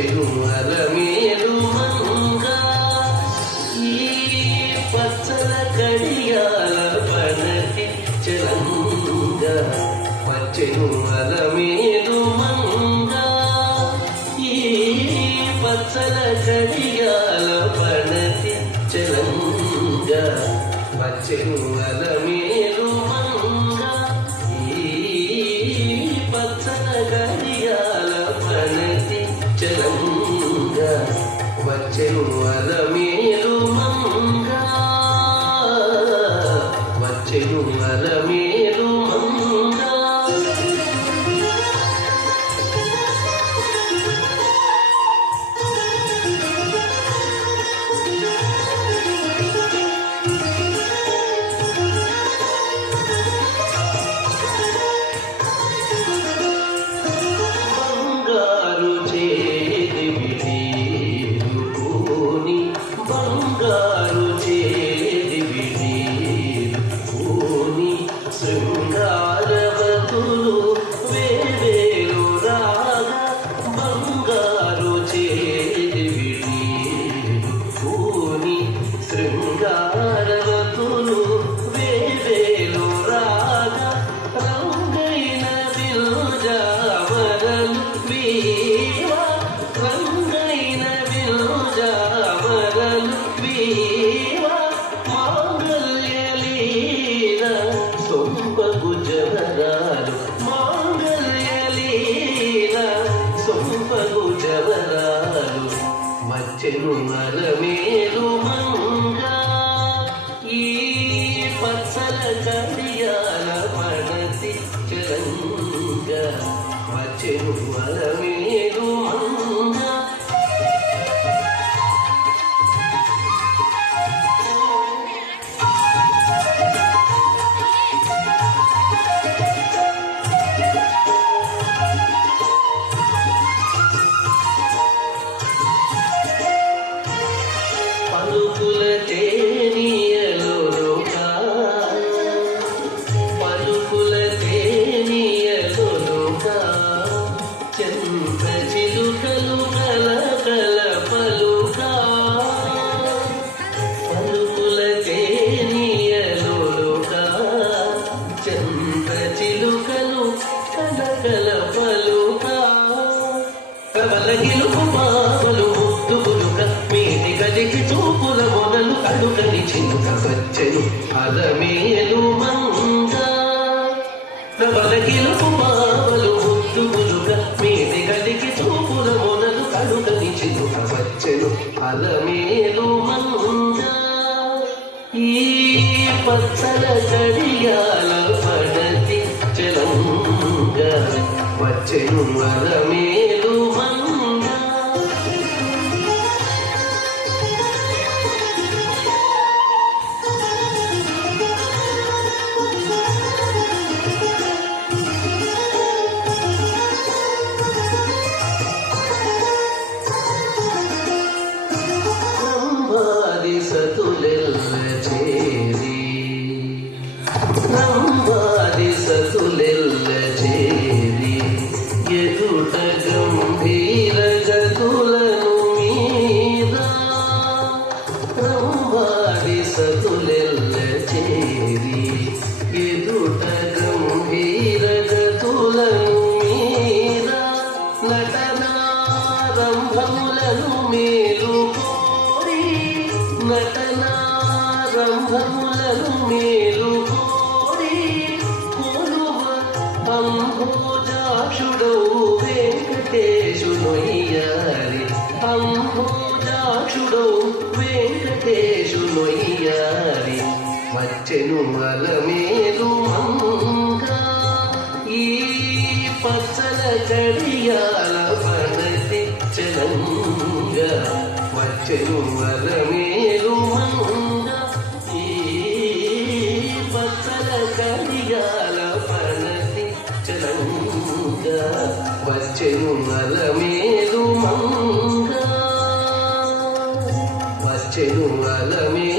వచ్చెను అలమేలు మంగ ఈ పచ్చల కడియాల పనతి చలంగ వచ్చెను అలమేలు మంగ ఈ పచ్చల కడియాల పనతి చలంగ వచ్చెను అలమేలు మంగ ఈ పచ్చల కడియాల పనతి చలంగ వచ్చెను అలమేలు మంగ వచ్చెను అలమేలు మంగ బంగారు చేది విడీరుని శృంగారవతులు వేవేలు రాగా బంగారు చేది విడీరుని శృంగారవతులు వేవేలు రాగా రంగైన విలుజావరలు వీవా రంగైన విలుజావరలు మాంగళ్యలీల సొంపగు జవరాలు మాంగళ్యలీల సొంపగు జవరాలు మచ్చెను అలమేలు మంగ ఈ పచ్చల కడియాల పడతి చలంగ మచ్చెను అలమేలు మంగ పలుకుల తేనియలోగా పలుకుల తేనియలోగా చంద్ర చిలుకలు కలకల పలుగా పలుకుల తేనియలోగా చంద్ర చిలుకలు కలకల పలుగా కవల గిలుపు పావలు ముద్దుగులుగా మీది గదికి చూపుల మొదలు అడుగని చినుక వచ్చెను అలమేలు మంగ కవల గిలుపు పావలు ముద్దుగులుగా మీది గదికి చూపుల మొదలు అడుగని చినుక వచ్చెను అలమేలు మంగ ఈ పచ్చల కడియాల పడతి చలంగ వచ్చెను అలమేలు మంగ సతులెల్ల చేరి నంబాది సతులెల్ల చేరి ఎదుట గంభీర గతులను మీద నంబాది సతులెల్ల చేరి ఎదుట గంభీర గతులను మీద నటనారంభములను మేలుకోరి నటనారంభములను మేలుకోరి కొలువ అంబోజాక్షుడవు వెంకటేశునొయ్యారి అంబోజాక్షుడవు వెంకటేశునొయ్యారి వచ్చెను అలమేలు మంగ ఈ పచ్చల కడియాల పడతి చలంగ వచ్చెను అలమేలు మంగ ఈ పచ్చల కడియాల పడతి చలంగ వచ్చెను అలమేలు మంగ వచ్చెను అలమే